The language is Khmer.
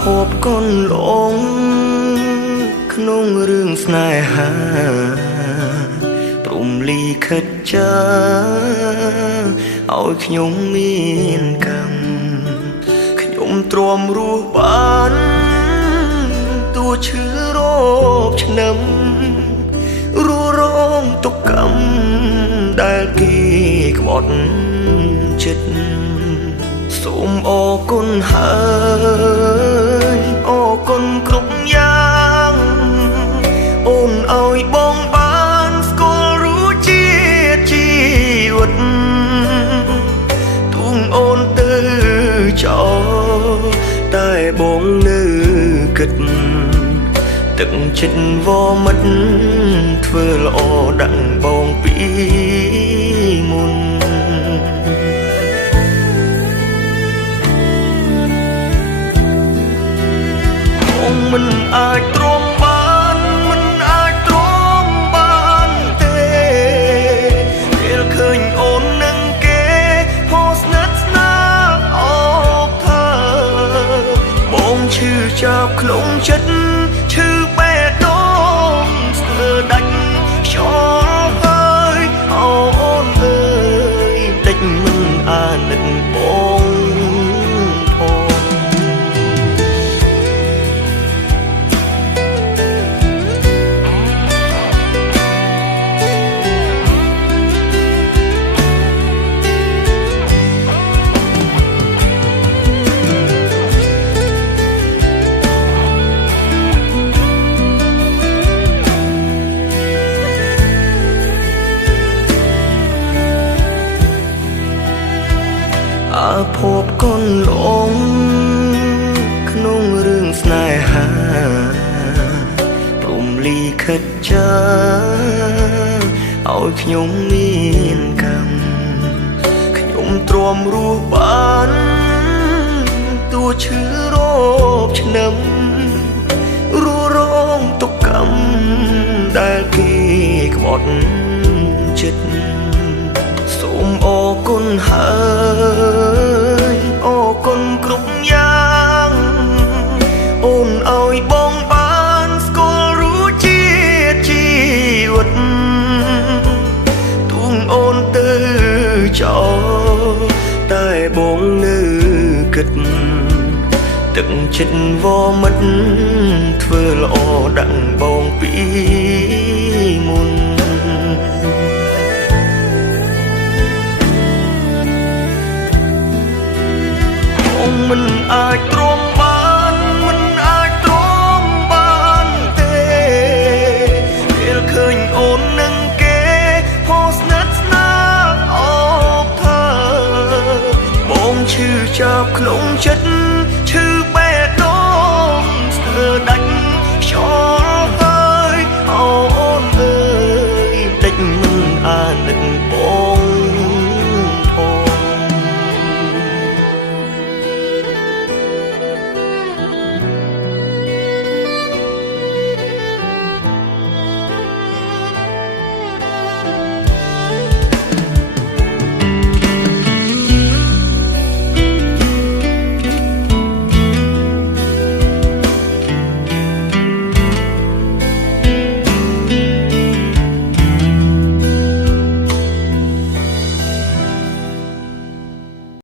ភពកូនหลงក្នុងរឿងស្នេហាព្រំលីខិតចាឲ្យខ្ញុំមានកម្មខ្ញុំទ្រាំរស់បានតួឈឺរោបឆ្នាំរੂរងទុកកម្មដែលគេក្បត់ចិត្តសូមអរគុណហើយអរគុណគ្រប់យ៉ាងអូនឲ្យបងបានស្គាល់រសជាតិជីវិតទូងអូនទៅចោលតែបងនៅគិតទឹកចិត្តវមិតធ្វើល្អដាក់បងពីមុនមិនអាចទ្រាំបានមិនអាចទ្រាំបានទេពេលឃើញអូននឹងគេហោស្និទ្ធស្នាលអោបថាបងឈឺចាប់ក្នុងចិត្តឈឺបេះដូងស្ទើរដាច់ខ្យល់ហើយអូនអើយដេចមិនអាណិតបងអាភពកូនหลงក្នុងរឿងស្នេហាព្រំលីខិតចាឲ្យខ្ញុំមានកម្មខ្ញុំទ្រាំរស់បានតួឈឺរោបឆ្នាំរੂរងទុកកម្មដែលគេក្បត់ចិត្តសូមអរគុណហើយអរគុណគ្រប់យ៉ាងអូនឲ្យបងបានស្គាល់រសជាតិជីវិតទូងអូនទៅចោលតែបងនៅគិតទឹកចិត្តវមិតធ្វើល្អដាក់បងពីមុនមិនអាចទ្រាំបានមិនអាចទ្រាំបានទេពេលឃើញអូននឹងគេហោស្និទ្ធស្នាលអោបថាបងឈឺចាប់ក្នុងចិត្ត